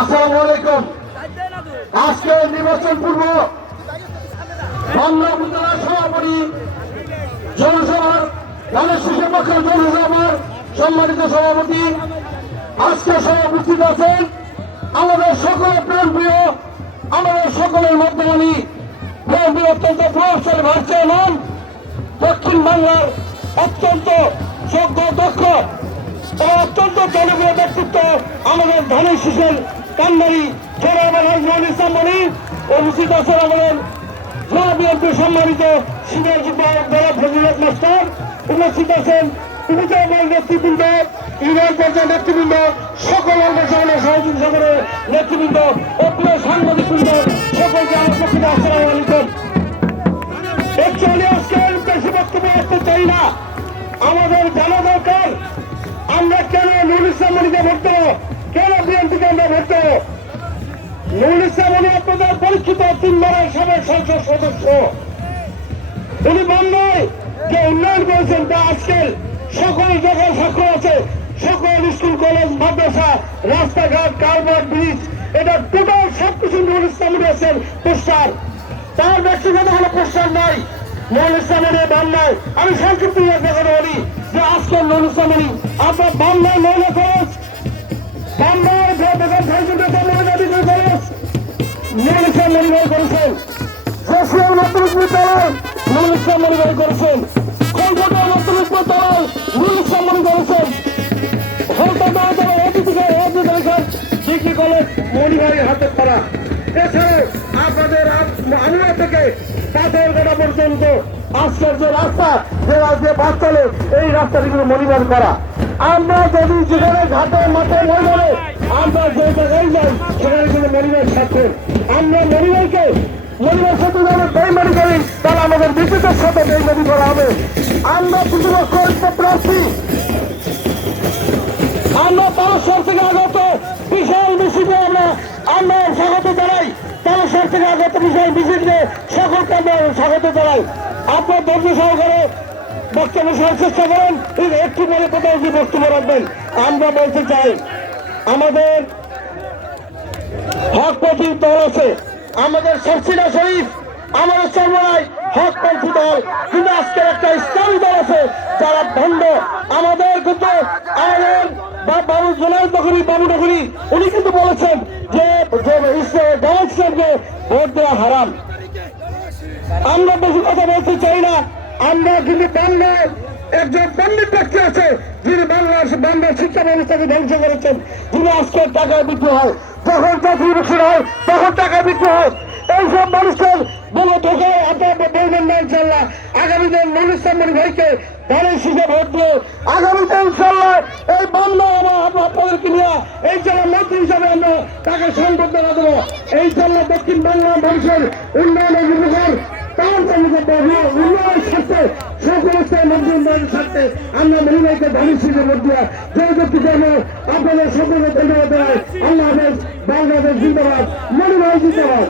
আসসালামু আলাইকুম। আজকে নির্বাচন পূর্ব বাংলা উপজেলা সভাপতি জনসভার ধানের শীষের পক্ষে জনসভার সম্মানিত সভাপতি আজকে সভাপতি আছেন আমাদের সকলের প্রেম প্রিয়, আমাদের সকলের মধ্যমানি প্রেম প্রিয় অত্যন্ত প্রভাবশালী ভাইস চেয়ারম্যান, দক্ষিণ বাংলার অত্যন্ত যোগ্য দক্ষ এবং অত্যন্ত জনপ্রিয় ব্যক্তিত্ব আমাদের ধানের শীষের কান্ডারি জনাব নাজমুল ইসলাম মনি উপস্থিত আছেন। আমাদের জেলা বিএনপি সম্মানিত সিনিয়র যুগ্ম আহ্বায়ক ফজিলত মাস্টার উপস্থিত আছেন। উপজেলার নেতৃবৃন্দ, ইউনিয়ন পর্যায়ের নেতৃবৃন্দ, সকল অঙ্গসংগঠনের সহযোগী সংগঠনের নেতৃবৃন্দ ও প্রিয় সাংবাদিকবৃন্দ, সকলকে আমার পক্ষ থেকে আসসালামু আলাইকুম। একচুয়ালি আজকে বেশি বক্তব্য রাখতে চাই না। আমাদের জানা দরকার আমরা কেন নুরুল ইসলাম মনিকে ভোট দেবো, কেন বিএনপিকে আমরা ভোট দেবো। নুরুল ইসলাম মনি আপনাদের পরীক্ষিত 3 বারের সাবেক সংসদ সদস্য। উনি বাংলায় যে উন্নয়ন করেছেন তা আজকের সকল জায়গায় স্বাক্ষর আছে। সকল স্কুল, কলেজ, মাদ্রাসা, রাস্তাঘাট, কারবার, ব্রিজ, এটা টোটাল সবকিছু নুরুল ইসলাম মনি আছেন পোস্টার। তার ব্যক্তিগত কোনো পোস্টার নাই। নুরুল ইসলাম মনি বাংলায় আমি সংক্ষিপ্ত কথা বলি যে আজকে নুরুল ইসলাম মনি আপনার বাংলায় মহিলা কলেজ, বাংলার কলেজ নুরুল ইসলাম মনিভাই করেছেন। রশিয়ার মাধ্যমিক বিদ্যালয় নুরুল ইসলাম মনিভাই করেছেন। কলকাতা মাধ্যমিক বিদ্যালয় নুরুল ইসলাম মনি করেছেন। ডিগ্রি কলেজ মনিভাইয়ের হাতে করা। এছাড়াও আপনাদের আনুয়া থেকে পাথরঘাটা পর্যন্ত আজকের যে রাস্তা, যে রাস্তা বাস চলে, এই রাস্তাটিগুলো মনিভাই করা। আমরা যদি যেখানে ঘাটে মাঠে ময়দানে আমরা যে জায়গায় যাই সেখানে কিন্তু মনিভাই থাকবেন। আমরা মনিভাইয়ের সাথে যখন বেইমানি করি তাহলে আমাদের বিদ্যুতের সাথে বেইমানি করা হবে। আমরা প্রতিপক্ষ প্রার্থী, আমরা তারস্বর থেকে আগত বিশাল মিছিলে আমরা স্বাগত জানাই। তারস্বর থেকে আগত বিশাল মিছিলে সকলকে আমরা স্বাগত জানাই। আপনার ধৈর্য সহকারে বক্তব্য শোনার চেষ্টা করেন, একটু পরে কোথাও যে বক্তব্য রাখবেন। আমরা বলতে চাই আমাদের হকপন্থী দল আছে, আমাদের সরসিনা শরীফ, আমাদের চর্মরায় হকপন্থী দল, কিন্তু আজকের একটা ইসলামী দল আছে যারা ভণ্ড। আমাদের কিন্তু আমাদের বাবু জোনাল নগরী, বাবু নগরী, উনি কিন্তু বলেছেন যে জামাত ইসলামকে ভোট দেওয়া হারাম। আমরা বেশি কথা বলতে চাই না। আমরা কিন্তু বাংলায় একজন পণ্ডিত ব্যক্তি আছে যিনি বাংলার শিক্ষা ব্যবস্থাকে ধ্বংস করেছেন, যিনি আজকের টাকায় বিক্রি হয়, যখন চাকরি বিক্রি হয় তখন টাকায় বিক্রি হয়। এইসব মানুষের বলে ঢোকায় আপনার বলবেন না ইনশাল্লাহ আগামী দিন নুরুল ইসলাম মনি ভাইকে ধানের শীষে ভোট দিয়ে আগামীতে ইনশাল্লাহ এই বাংলা আপনাদেরকে নিয়ে এই জেলার মন্ত্রী হিসাবে আমরা তাকে সংবর্ধনা দেবো। এই জেলা দক্ষিণ বাংলার মানুষের উন্নয়নের উপকার তার উন্নয়নের স্বার্থে সমস্ত মন্ত্রীর স্বার্থে আমরা মহিলাকে ধানের শীষে ভোট দেওয়া জয়যুক্তি করবো। আপনাদের সকলকে ধন্যবাদ দেওয়ায় আল্লাহ হাফেজ। বাংলাদেশ জিন্দাবাদ, মনি ভাই জিন্দাবাদ।